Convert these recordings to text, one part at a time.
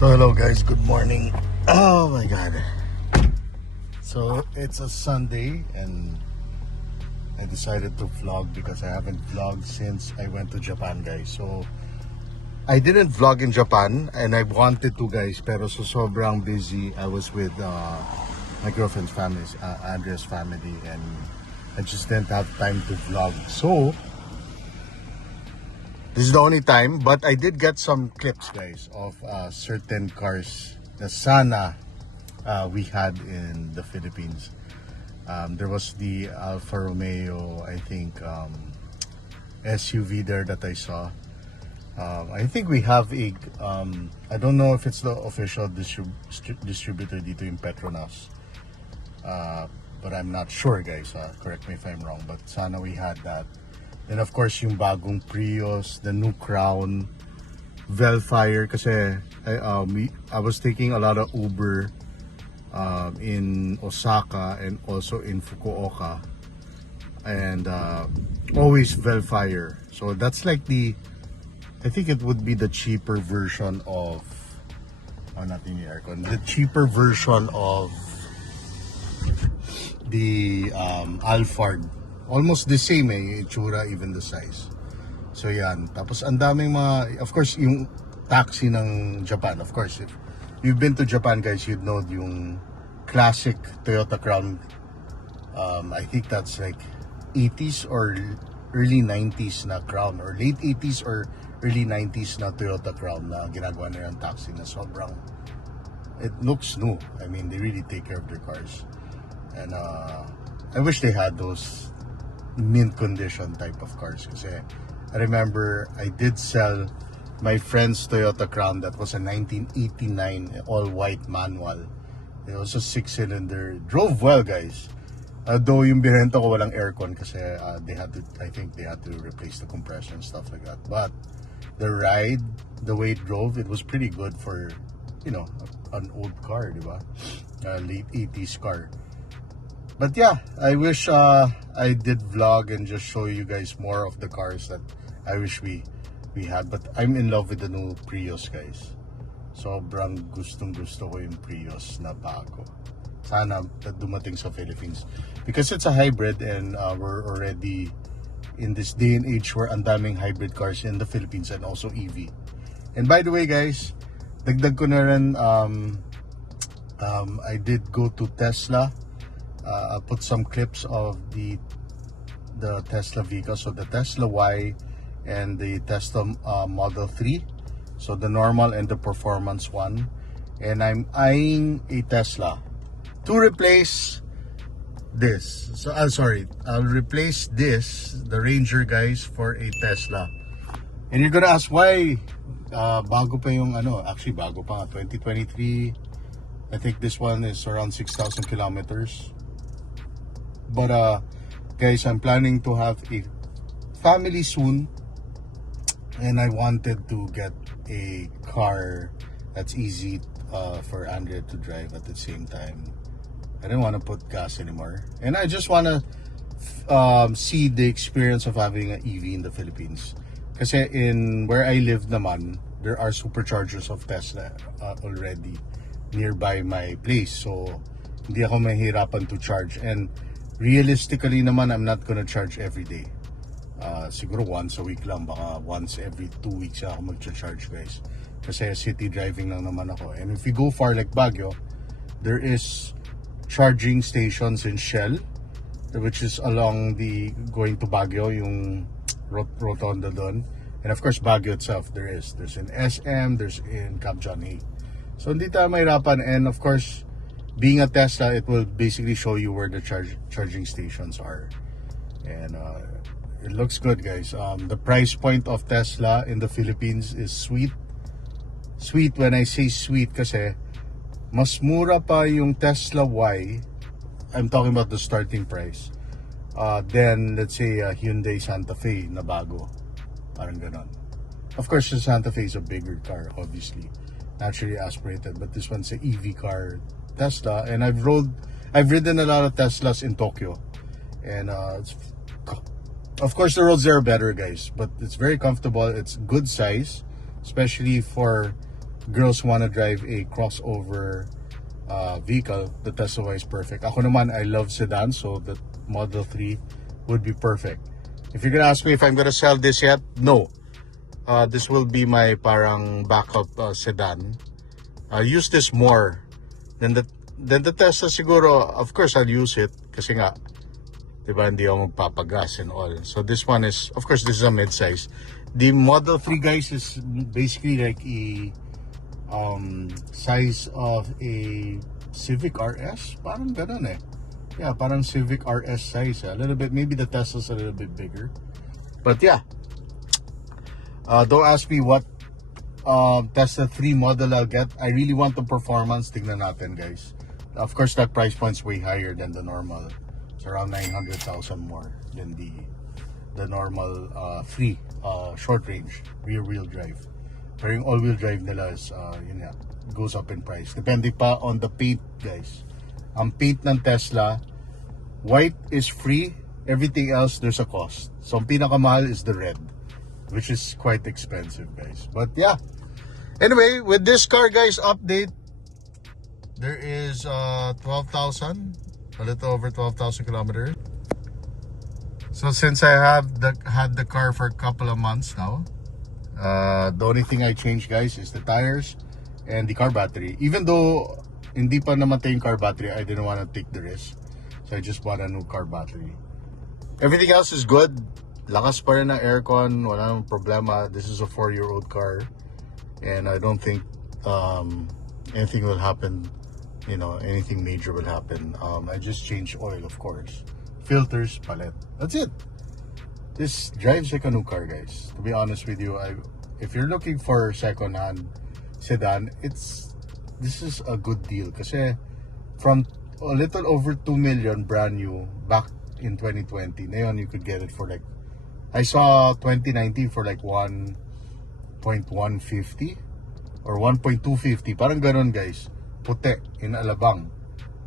So hello guys, good morning. Oh my god. So it's a Sunday and I decided to vlog because I haven't vlogged since I went to Japan, guys. So I didn't vlog in Japan and I wanted to, guys, pero so sobrang busy. I was with my girlfriend's family, Andrea's family, and I just didn't have time to vlog. So this is the only time, but I did get some clips, guys, of certain cars na sana we had in the Philippines. There was the Alfa Romeo, I think, SUV there that I saw. I think we have a, I don't know if it's the official distributor dito in Petronas. But I'm not sure, guys. Correct me if I'm wrong, but sana we had that. And of course, yung bagong Prius, the new Crown, Velfire, kasi I was taking a lot of Uber in Osaka and also in Fukuoka, and always Velfire. So that's like the, I think it would be the cheaper version of, not in the aircon, the cheaper version of the Alphard. Almost the same itsura, even the size. So yan. Tapos ang daming mga, of course, yung taxi ng Japan. Of course, if you've been to Japan, guys, you'd know yung classic Toyota Crown. I think that's like 80s or early 90s na Crown, or late 80s or early 90s na Toyota Crown na ginagawa na yung taxi na sobrang, it looks new. I mean, they really take care of their cars. And I wish they had those mint condition type of cars, kasi I remember I did sell my friend's Toyota Crown that was a 1989 all white manual. It was a 6-cylinder, drove well, guys, though yung binenta ko walang aircon kasi they had to, I think they had to replace the compressor and stuff like that. But the ride, the way it drove, it was pretty good for, you know, an old car, diba? Late 80s car. But yeah, I wish I did vlog and just show you guys more of the cars that I wish we had. But I'm in love with the new Prius, guys. Sobrang gustong gusto ko yung Prius na bago. Sana dumating sa Philippines. Because it's a hybrid and we're already in this day and age where ang daming hybrid cars in the Philippines and also EV. And by the way, guys, dagdag ko na rin, I did go to Tesla. I'll put some clips of the Tesla vehicle, so the Tesla Y and the Tesla Model 3, so the normal and the performance one. And I'm eyeing a Tesla to replace this. So I'm sorry, I'll replace this, the Ranger, guys, for a Tesla. And you're gonna ask why bago pa yung actually bago pa nga, 2023. I think this one is around 6,000 kilometers. But guys, I'm planning to have a family soon, and I wanted to get a car that's easy for Andrea to drive at the same time. I didn't want to put gas anymore, and I just want to see the experience of having an EV in the Philippines. Kasi in where I live naman, there are superchargers of Tesla already nearby my place, so hindi ako mahirapan to charge. And realistically naman, I'm not gonna charge every day. Siguro once a week lang, baka once every 2 weeks ako mag-charge, guys. Kasi city driving lang naman ako. And if we go far like Baguio, there is charging stations in Shell, which is along the going to Baguio, yung rotonda doon. And of course, Baguio itself, there's in SM, there's in Camp John A. So hindi tayo mahirapan. And of course, being a Tesla, it will basically show you where the charging stations are. And it looks good, guys. The price point of Tesla in the Philippines is sweet. Sweet, when I say sweet, kasi mas mura pa yung Tesla Y. I'm talking about the starting price. Then, let's say, Hyundai Santa Fe na bago. Parang ganon. Of course, the Santa Fe is a bigger car, obviously. Naturally aspirated. But this one's an EV car, Tesla. And I've ridden a lot of Teslas in Tokyo. And of course, the roads there are better, guys. But it's very comfortable. It's good size, especially for girls want to drive a crossover vehicle, the Tesla Y is perfect. Ako naman, I love sedan, so the Model 3 would be perfect. If you're gonna ask me if I'm gonna sell this yet, no. This will be my parang backup sedan. I'll use this more than the Tesla siguro. Of course, I'll use it kasi nga, diba, hindi ako magpapagas and all. So this one is, of course, this is a mid-size. The Model 3, guys, is basically like a size of a Civic RS. Parang ganun eh. Yeah, parang Civic RS size. A little bit, maybe the Tesla's a little bit bigger. But yeah. Don't ask me what Tesla 3 model I'll get. I really want the performance. Tignan natin, guys. Of course, that price point's way higher than the normal. It's around 900,000 more than the normal free short range rear wheel drive. Pero yung all wheel drive nila is yun nga, goes up in price. Depende pa on the paint, guys. Ang paint ng Tesla, white is free. Everything else, there's a cost. So ang pinakamahal is the red, which is quite expensive, guys. But yeah. Anyway, with this car, guys, update. There is 12,000, a little over 12,000 kilometers. So since I have had the car for a couple of months now, the only thing I changed, guys, is the tires and the car battery. Even though hindi pa namatay yung car battery, I didn't want to take the risk. So I just bought a new car battery. Everything else is good. Lakas pa rin na aircon, wala namang problema. This is a 4-year-old car, and I don't think anything will happen, you know, anything major will happen. I just changed oil, of course. Filters, palit. That's it. This drives like a new car, guys. To be honest with you, if you're looking for second-hand sedan, this is a good deal. Kasi from a little over 2 million brand new back in 2020, ngayon you could get it for like, I saw 2019 for like 1.150 or 1.250. Parang ganon, guys. Puti in Alabang.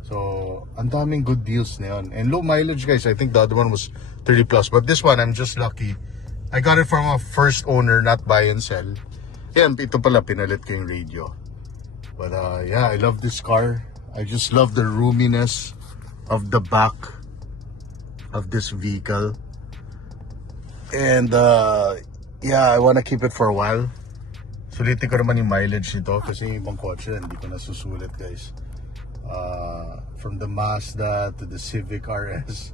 So, ang daming good deals na yun. And low mileage, guys. I think the other one was 30 plus. But this one, I'm just lucky. I got it from a first owner, not buy and sell. Yan, ito pala, pinalit ko yung radio. But yeah, I love this car. I just love the roominess of the back of this vehicle. And yeah, I wanna keep it for a while. Sulitin ko naman yung mileage nito kasi yung ibang kotse hindi ko nasusulit, guys. From the Mazda to the Civic RS,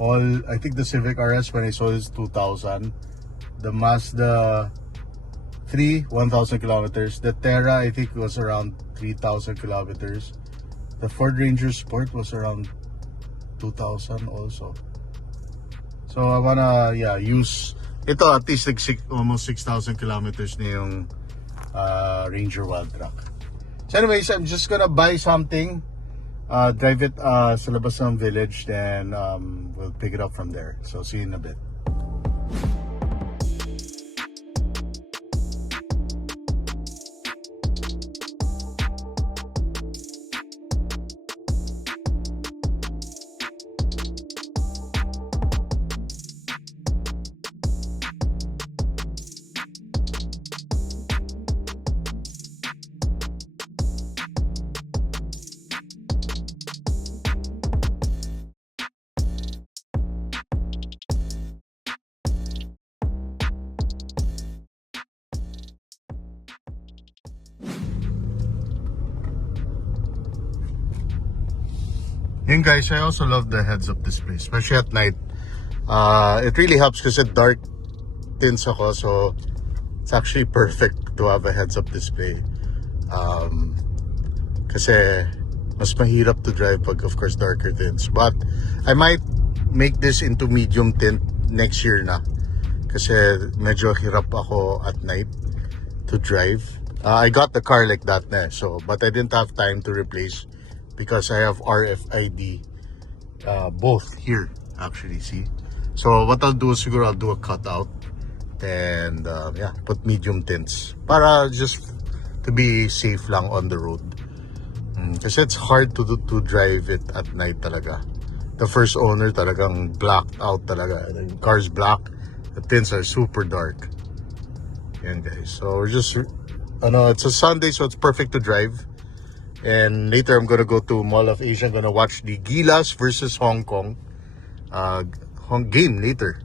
I think the Civic RS when I saw this 2,000. The Mazda 3, 1,000 kilometers. The Terra, I think, was around 3,000 kilometers. The Ford Ranger Sport was around 2,000 also. So I wanna, yeah, use ito at least like almost 6,000 kilometers na yung Ranger Wildtrak. So anyways, I'm just gonna buy something, drive it sa labas ng village, then we'll pick it up from there. So see you in a bit. Yun, guys, I also love the heads-up display, especially at night. It really helps kasi dark tints ako, so it's actually perfect to have a heads-up display. Kasi mas mahirap to drive pag, of course, darker tints. But I might make this into medium tint next year na. Kasi medyo hirap ako at night to drive. I got the car like that na, so, but I didn't have time to replace because I have RFID both here, actually, see. So what I'll do is siguro I'll do a cutout and yeah, put medium tints para just to be safe lang on the road. Kasi it's hard to drive it at night talaga. The first owner talagang blacked out talaga. The car's black, the tints are super dark. Yan, guys. So we're just it's a Sunday, so it's perfect to drive. And later I'm gonna go to Mall of Asia. I'm gonna watch the Gilas versus Hong Kong game later.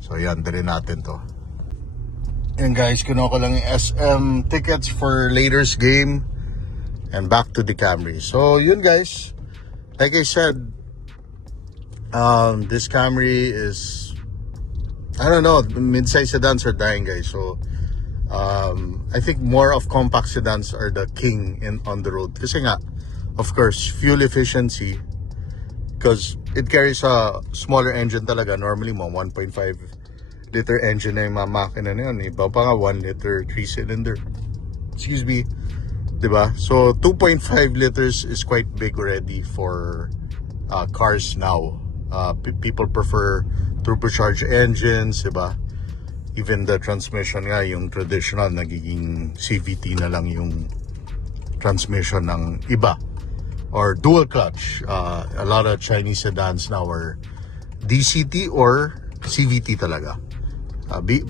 So yan, dali natin to. And guys, kinuha ko lang yung SM tickets for later's game. And back to the Camry. So yun guys, like I said, this Camry is, I don't know, mid-size sedans are dying guys. So I think more of compact sedans are the king on the road. Kasi nga, of course, fuel efficiency, because it carries a smaller engine talaga. Normally mo 1.5 liter engine na yung makina na yun. Iba pa nga 1 liter 3-cylinder. Excuse me. Diba? So 2.5 liters is quite big already for cars now. People prefer turbocharged engines, diba? Even the transmission nga, yung traditional, nagiging CVT na lang yung transmission ng iba. Or dual clutch. A lot of Chinese sedans now are DCT or CVT talaga.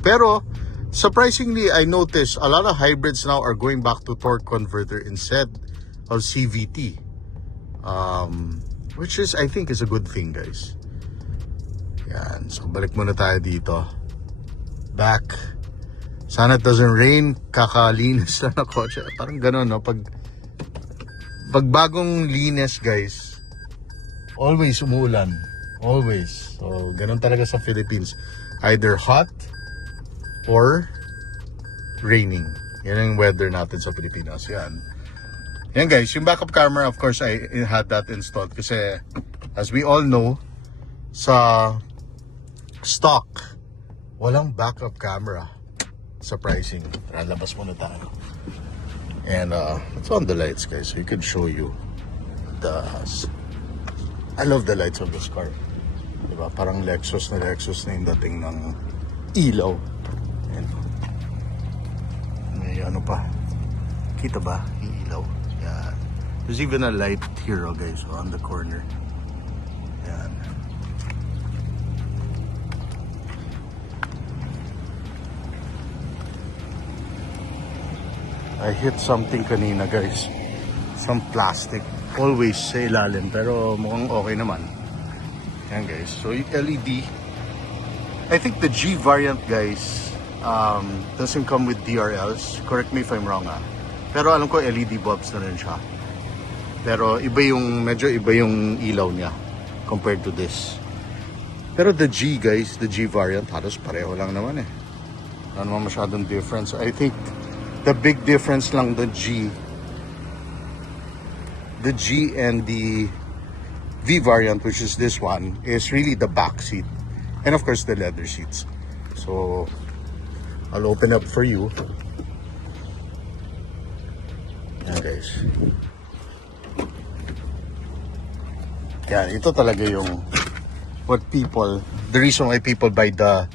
Pero surprisingly, I noticed a lot of hybrids now are going back to torque converter instead of CVT. Which is, I think, is a good thing, guys. Yan. So, balik muna tayo dito. Back. Sana it doesn't rain. Kakalinis na ng kotse. Parang gano'n, no? Pag bagong linis, guys, always umuulan. Always. So, gano'n talaga sa Philippines. Either hot or raining. Yan ang weather natin sa Pilipinas. Yan. Yan guys, yung backup camera, of course, I had that installed kasi as we all know, sa stock, walang backup camera. Surprising. Labas muna tayo. And it's on the lights guys, so you can show you I love the lights of this car. Diba? Parang Lexus na yung dating ng ilaw. Ayan. May ano pa. Kita ba? Yung ilaw. Yan. There's even a light here, guys, on the corner. Yan. I hit something kanina, guys. Some plastic. Always sa ilalim, pero mukhang okay naman. Yan guys, so yung LED, I think the G variant guys doesn't come with DRLs. Correct me if I'm wrong pero alam ko LED bulbs na rin siya. Pero medyo iba yung ilaw niya compared to this. Pero the G guys, the G variant, halos pareho lang naman eh. Wala naman masyadong difference. I think the big difference lang the G and the V variant, which is this one, is really the back seat and of course the leather seats. So I'll open up for you. Yan guys. Yan, ito talaga yung the reason why people buy the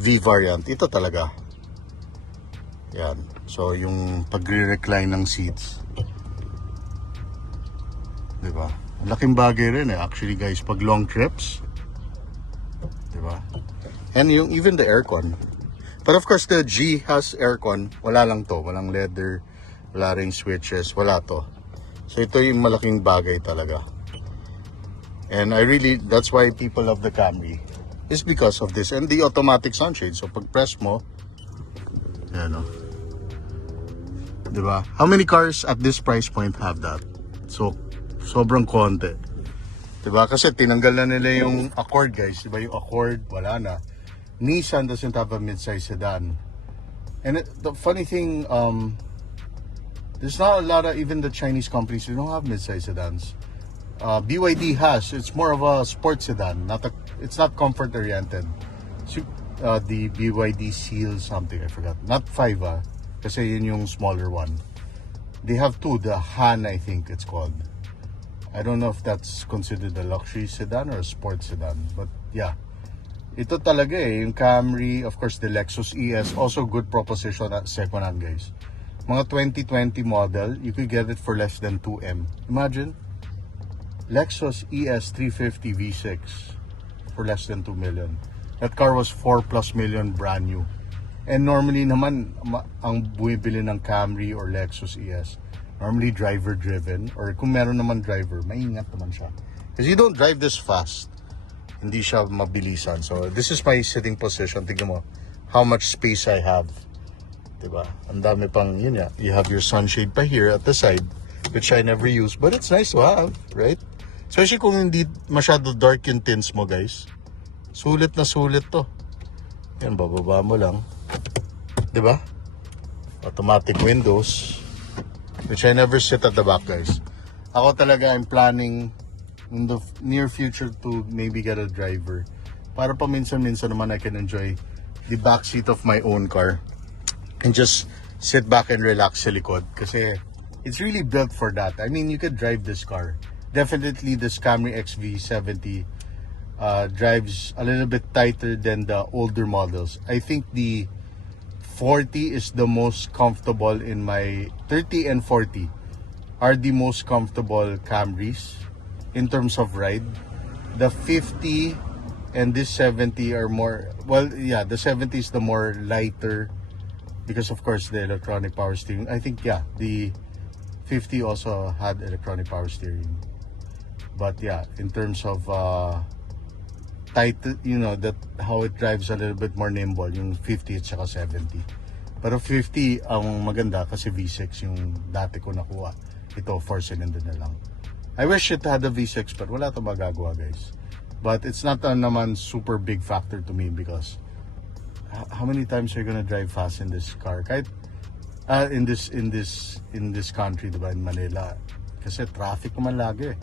V variant. Ito talaga. Yan. So yung pagre-recline ng seats, diba? Laking bagay rin eh, actually guys, pag long trips, diba? And even the aircon. But of course the G has aircon. Wala lang to, walang leather, wala ring switches, wala to. So ito yung malaking bagay talaga. And that's why people love the Camry, is because of this. And the automatic sunshade. So pag press mo, yan o, diba? How many cars at this price point have that? So sobrang konti. Diba? Kasi tinanggal na nila yung Accord guys. Diba yung Accord, wala na. Nissan doesn't have a mid-size sedan. And the funny thing, there's not a lot of, even the Chinese companies, they don't have mid-size sedans. BYD has, it's more of a sports sedan. It's not comfort oriented. So, the BYD Seal something, I forgot. Not 5 kasi yun yung smaller one. They have 2, the Han I think it's called. I don't know if that's considered a luxury sedan or a sports sedan, but yeah, ito talaga eh, yung Camry, of course the Lexus ES, also good proposition at second hand guys. Mga 2020 model, you could get it for less than 2M. Imagine, Lexus ES 350 V6 for less than 2 million. That car was 4+ million brand new. And normally naman, ang bumibili ng Camry or Lexus ES, normally driver driven, or kung meron naman driver, maingat naman siya. Because you don't drive this fast. Hindi siya mabilisan. So this is my sitting position. Tignan mo how much space I have. Diba? Ang dami pang, yun ya. You have your sunshade pa here at the side, which I never use. But it's nice to have, right? Especially kung hindi masyado dark yung tints mo, guys. Sulit na sulit to. Yan, bababa mo lang. Diba? Automatic windows. Which I never sit at the back, guys. Ako talaga, I'm planning in the near future to maybe get a driver. Para paminsan-minsan naman I can enjoy the back seat of my own car. And just sit back and relax sa likod. Kasi it's really built for that. I mean, you could drive this car. Definitely this Camry XV70 drives a little bit tighter than the older models. I think the 40 is the most comfortable in my 30 and 40 are the most comfortable Camrys in terms of ride. The 50 and this 70 are more, well, yeah, the 70 is the more lighter because of course the electronic power steering. I think, yeah, the 50 also had electronic power steering. But yeah, in terms of tight, you know, that how it drives a little bit more nimble, yung 50 at saka 70. Pero 50 ang maganda kasi V6 yung dati ko nakuha. Ito 4-cylinder na lang. I wish it had a V6 but wala to magagawa, guys. But it's not a naman super big factor to me because how many times are you gonna drive fast in this car? Kahit in this country, diba, in Manila, kasi traffic naman lagi.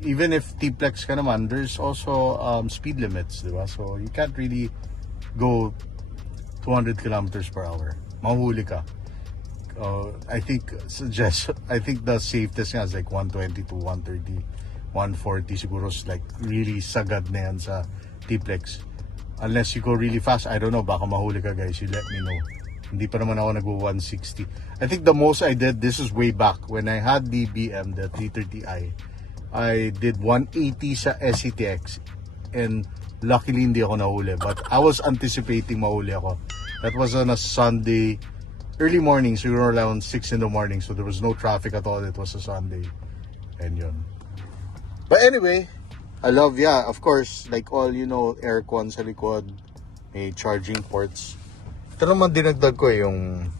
Even if T-Plex ka naman, there's also speed limits, diba? So you can't really go 200 kilometers per hour. Mahuli ka. I think the safest nga is like 120 to 130, 140 siguro, like really sagad na yan sa T-Plex. Unless you go really fast, I don't know, baka mahuli ka, guys, you let me know. Hindi pa naman ako nag-160. I think the most I did, this is way back, when I had the BM, the 330i, I did 180 sa SCTX, and luckily hindi ako nahuli. But I was anticipating mahuli ako. That was on a Sunday, early morning, so we were around 6 in the morning, so there was no traffic at all. It was a Sunday, and yun. But anyway, I love, yeah, of course, like all, you know, aircon sa likod, may charging ports. Ito naman dinagdag ko yung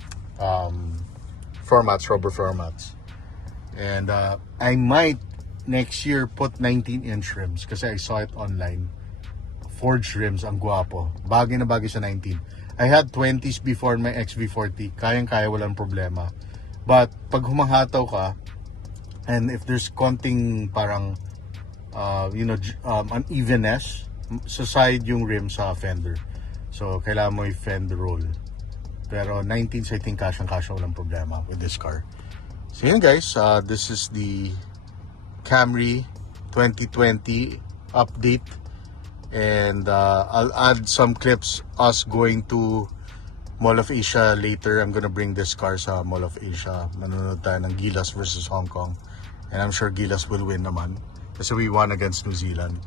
floor mats, rubber floor mats. And I might next year put 19-inch rims kasi I saw it online. Forged rims, ang guwapo. Bagay na bagay sa 19. I had 20s before in my XV40. Kayang-kaya, walang problema. But pag humahataw ka, and if there's konting parang unevenness sa side yung rim sa fender, so kailangan mo i-fender roll. Pero 19s I think kasyang-kasya, walang problema with this car. So yun, guys, this is the Camry 2020 update, and I'll add some clips us going to Mall of Asia later. I'm gonna bring this car sa Mall of Asia. Manonood tayo ng Gilas versus Hong Kong, and I'm sure Gilas will win naman kasi we won against New Zealand.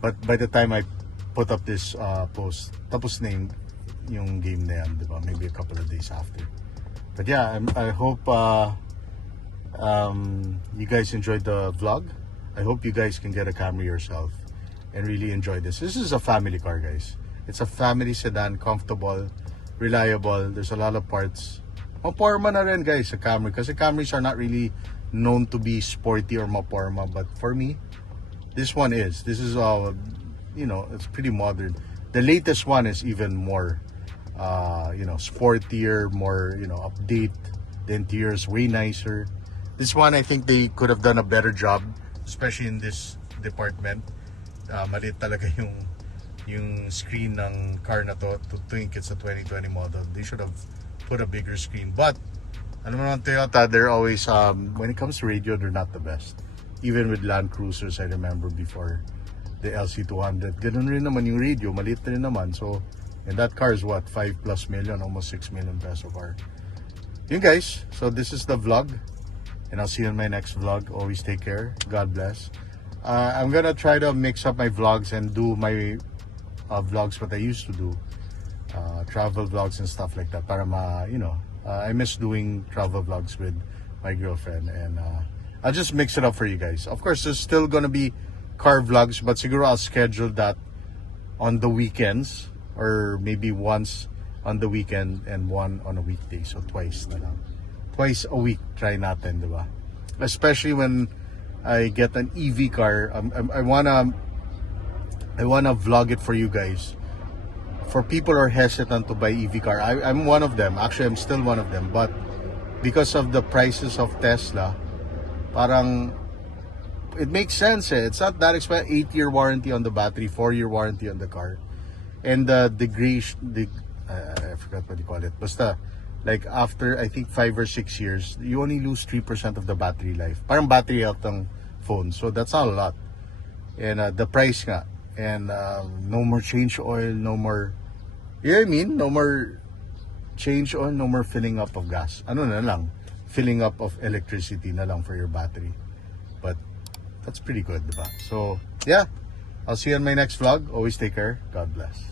But by the time I put up this post, tapos na yung game na yan, diba? Maybe a couple of days after. But yeah, I hope you guys enjoyed the vlog. I hope you guys can get a Camry yourself and really enjoy this. This is a family car, guys. It's a family sedan, comfortable, reliable. There's a lot of parts. Maporma na rin, guys, sa Camry. Kasi Camrys are not really known to be sporty or maporma. But for me, this one is. This is, you know, it's pretty modern. The latest one is even more, you know, sportier, more, you know, update. The interior is way nicer. This one, I think they could have done a better job, especially in this department. Maliit talaga yung screen ng car na to think it's a 2020 model. They should have put a bigger screen. But alam mo naman, Toyota, they're always when it comes to radio, they're not the best. Even with Land Cruisers, I remember before the LC200, ganun rin naman yung radio, maliit rin naman. So, and that car is what, 5+ million, almost 6 million peso car. Yun, guys, so this is the vlog, and I'll see you in my next vlog. Always take care. God bless. I'm gonna try to mix up my vlogs and do my vlogs what I used to do. travel vlogs and stuff like that. Para I miss doing travel vlogs with my girlfriend, and I'll just mix it up for you guys. Of course, there's still gonna be car vlogs, but siguro I'll schedule that on the weekends, or maybe once on the weekend and one on a weekday. So twice na lang. Twice a week try natin, di ba? Especially when I get an EV car. I wanna vlog it for you guys. For people who are hesitant to buy EV car, I'm one of them. Actually, I'm still one of them. But because of the prices of Tesla, parang it makes sense. It's not that expensive. 8-year warranty on the battery, 4-year warranty on the car, and I forgot what you call it. Basta, like after I think 5 or 6 years, you only lose 3% of the battery life. Parang battery health ng phone. So that's not a lot. And the price nga. And no more change oil, no more, no more change oil, no more filling up of gas. Ano na lang, filling up of electricity na lang for your battery. But that's pretty good, diba? So yeah, I'll see you on my next vlog. Always take care. God bless.